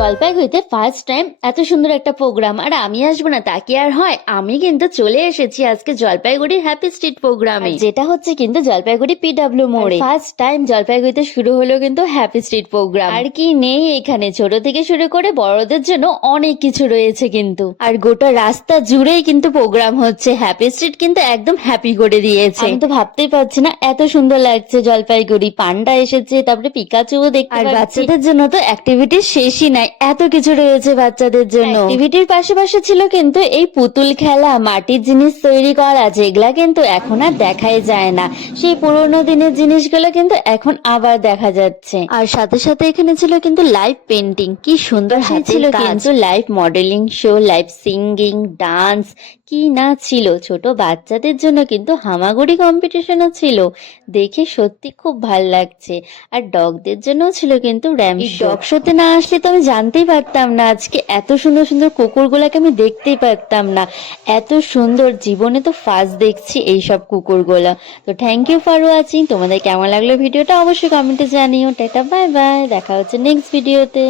জলপাইগুড়িতে first time এত সুন্দর একটা প্রোগ্রাম, আর আমি আসবো না তা কি আর হয়। আমি কিন্তু চলে এসেছি আজকে জলপাইগুড়ির হ্যাপি স্ট্রিট প্রোগ্রামে, যেটা হচ্ছে কিন্তু জলপাইগুড়ি পিডব্লিউ মোড়ে। ফার্স্ট টাইম জলপাইগুড়িতে শুরু হলো কিন্তু হ্যাপি স্ট্রিট প্রোগ্রাম। আর কি নেই এখানে, ছোট থেকে শুরু করে বড়দের জন্য অনেক কিছু রয়েছে কিন্তু। আর গোটা রাস্তা জুড়েই কিন্তু প্রোগ্রাম হচ্ছে। হ্যাপি স্ট্রিট কিন্তু একদম হ্যাপি করে দিয়েছে। আমি তো ভাবতেই পারছি না এত সুন্দর লাগছে জলপাইগুড়ি। পান্ডা এসেছে, তারপরে পিকাচুও দেখতে পাচ্ছি। আর বাচ্চাদের জন্য তো অ্যাক্টিভিটির শেষই নাই, এত কিছু রয়েছে বাচ্চাদের জন্য। অ্যাক্টিভিটির পাশাপাশি ছিল কিন্তু এই পুতুল খেলা, মাটির জিনিস তৈরি করা, যেগুলা কিন্তু এখন আর দেখাই যায় না। সেই পুরোনো দিনের জিনিসগুলো কিন্তু এখন আবার দেখা যাচ্ছে। আর সাথে সাথে এখানে ছিল কিন্তু লাইভ পেন্টিং, কি সুন্দর ছিল কিন্তু live modelling show, live singing, dance, কি না ছিল। ছোট বাচ্চাদের জন্য কিন্তু হামাগুড়ি কম্পিটিশনও ছিল, দেখে সত্যি খুব ভাল লাগছে। আর ডগদের জন্যও ছিল কিন্তু র্যাম্প শো। ডগ শোতে না আসলে তো আমি জানতেই পারতাম না আজকে এত সুন্দর সুন্দর কুকুরগুলাকে আমি দেখতেই পারতাম না। এত সুন্দর, জীবনে তো ফার্স্ট দেখছি এইসব কুকুরগুলো। তো থ্যাংক ইউ ফর ওয়াচিং। তোমাদের কেমন লাগলো ভিডিওটা অবশ্যই কমেন্টে জানিও। টাটা, বাই বাই, দেখা হচ্ছে নেক্সট ভিডিওতে।